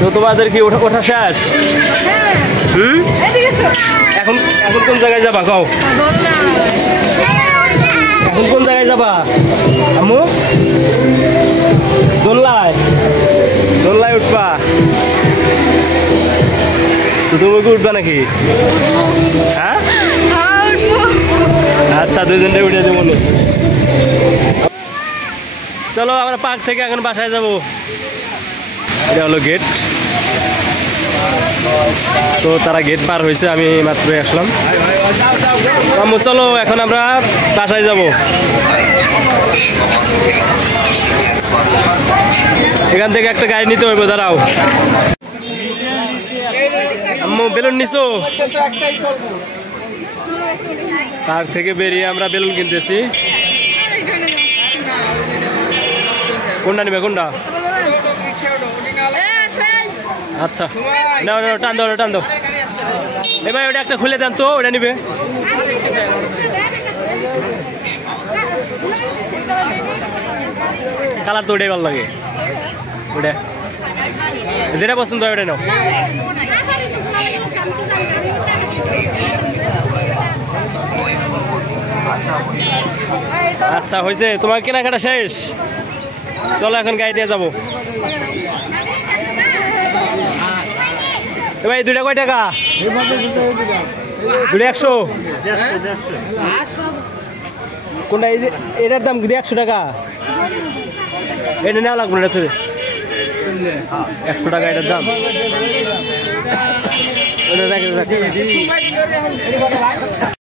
তো তোমাদের কি ওঠা শেষ? এখন এখন কোন জায়গায় যাবা কও? এখন কোন জায়গায় যাবা আম্মু? দোলনায় উঠবা? তো তুমি কি উঠবা নাকি? হ্যাঁ আচ্ছা, দুজনটাই উঠে দেবো। চলো আমরা পার্ক থেকে এখন বাসায় যাবো। এটা হলো গেট। তো তারা গেট পার হয়েছে, আমি মাত্রই আসলাম। আম্মু চলো এখন আমরা বাসায় যাব। এখান থেকে একটা গাড়ি নিতে হইব, দাঁড়াও। আম্মু বেলুন নিছো? পার্ক থেকে বেরিয়ে আমরা বেলুন কিনতেছি। কোনটা নিবে, কোনটা? আচ্ছা না না, টান দাও টান দাও। এবার ওটা একটা খুলে দেন তো, ওটা নিবে। কালার তো ওটাই ভালো লাগে, ওটা যেটা পছন্দ হয় ওটা নাও। আচ্ছা হয়েছে, তোমার কেনাকাটা শেষ? চলো এখন গাড়ি দিয়ে যাবো। এবার এই দুইটা কয় টাকা? দুটো 100। কোনটা? এটার দাম 100 টাকা। এটা নেওয়া লাগবে না, 100 টাকা এটার দাম।